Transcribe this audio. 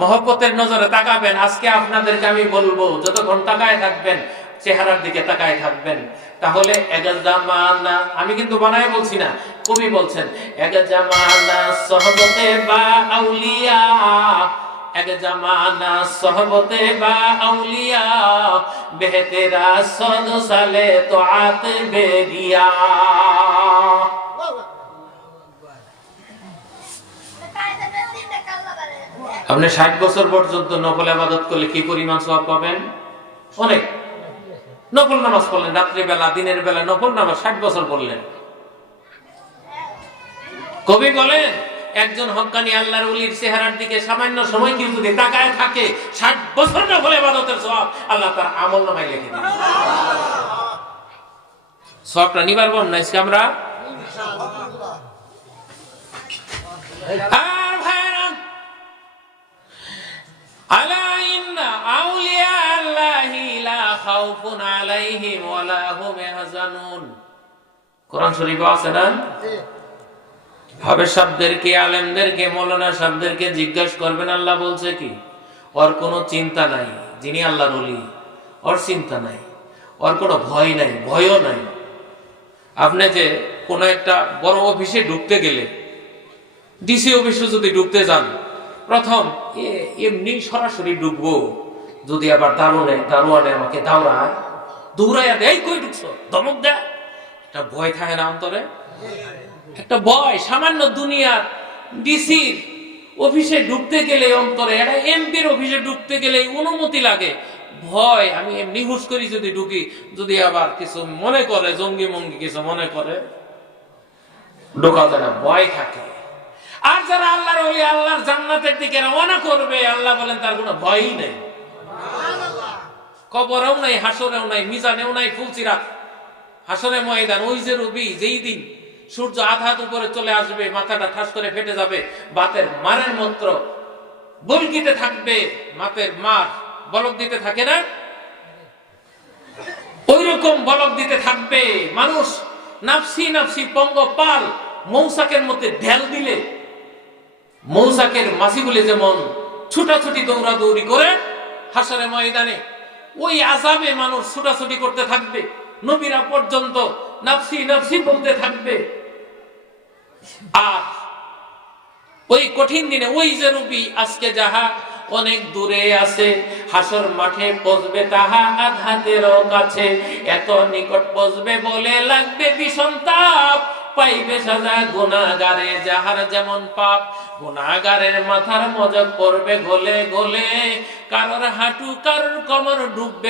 মহব্বতের নজরে তাকাবেন, আজকে আপনাদেরকে আমি বলব, যতক্ষণ তাকায় থাকবেন, চেহারার দিকে তাকায় থাকবেন, তাহলে আমি কিন্তু বানায় বলছি না, কবি বলছেন, এক সদ সালে তো আত বেরিয়া। আপনি ষাট বছর পর্যন্ত নকল আবাদত করলে কি পরিমাণ সব পাবেন? অনেক। নকল নামাজ পড়লেন রাত্রি বেলা দিনের বেলা নকল নামাজ ষাট বছর পড়লেন। কবি বলেন, একজন হকানি আল্লাহর উলির চেহারার দিকে সামান্য সময় যদি তাকায় থাকে, ষাট বছর নকল আবাদতের সব আল্লাহ তার আমল নামায় লিখে দিন সবটা নিবার আজকে আমরা আলা ইন্না আউলিয়া আল্লাহি লা খাউফুন আলাইহিম ওয়ালা হুম ইয়াহজানুন। কোরআন শরীফে আছে না? আলেমদেরকে মৌলানা জিজ্ঞাসা করবেন আল্লাহ বলছে কি? ওর কোনো চিন্তা নাই যিনি আল্লাহর ওলি ওর চিন্তা নাই ওর কোনো ভয় নাই ভয়ও নাই। আপনি যে কোনো একটা বড় অফিসে ঢুকতে গেলে ডিসি অফিসে যদি ঢুকতে যান প্রথম এমনি সরাসরি ঢুকবো। যদি আবার দারুণে দারোয়ানে আমাকে দাওড়ায়, দৌড়াইয়া দেয় কই ধমক দেয় একটা ভয় থাকে না অন্তরে? একটা ভয়, সামান্য দুনিয়ার ডিসির অফিসে ঢুকতে গেলে অন্তরে, একটা এমপির অফিসে ঢুকতে গেলে অনুমতি লাগে। ভয়, আমি এমনি হুশ করি যদি ঢুকি, যদি আবার কিছু মনে করে জঙ্গি মঙ্গি কিছু মনে করে। ঢোকা যায় না, ভয় থাকে। আর যারা আল্লাহর ওলি, আল্লাহর জান্নাতের দিকে রওনা করবে, আল্লাহ বলেন, তার কোনো ভয়ই নেই। কবরেও নাই, হাসরেও নাই, মিজানেও নাই, ফুলচিরা। হাসরে ময়দান, ওই যে রবি, যেই দিন সূর্য আধ হাত উপরে চলে আসবে, মাথাটা ঠাস করে ফেটে যাবে, বাতের মারের মন্ত্র। বলকিতে থাকবে, মাতের মার। বলক দিতে থাকে না? ওই রকম বলক দিতে থাকবে। মানুষ নাফসি নাফসি, পঙ্গপাল, মৌসাকের মধ্যে ঢেল দিলে মৌসাকের মাসিগুলি যেমন ছুটাছুটি দৌড়াদৌড়ি করে হাসারে ময়দানে, ওই আজাবে মানুষ ছুটাছুটি করতে থাকবে, নবীরা পর্যন্ত নাফসি নাফসি বলতে থাকবে। আর ওই কঠিন দিনে, ওই যে রূপী আজকে যাহা অনেক দূরে আছে, হাসর মাঠে পচবে তাহা আঘাতের কাছে, এত নিকট পচবে বলে লাগবে ভীষণ তাপ। পাইবে সাজা গুণাগারে, যাহার যেমন পাপ, গুণাগারের মাথার মজক পড়বে গলে গলে। কারোর হাঁটু, কারোর কমর ডুববে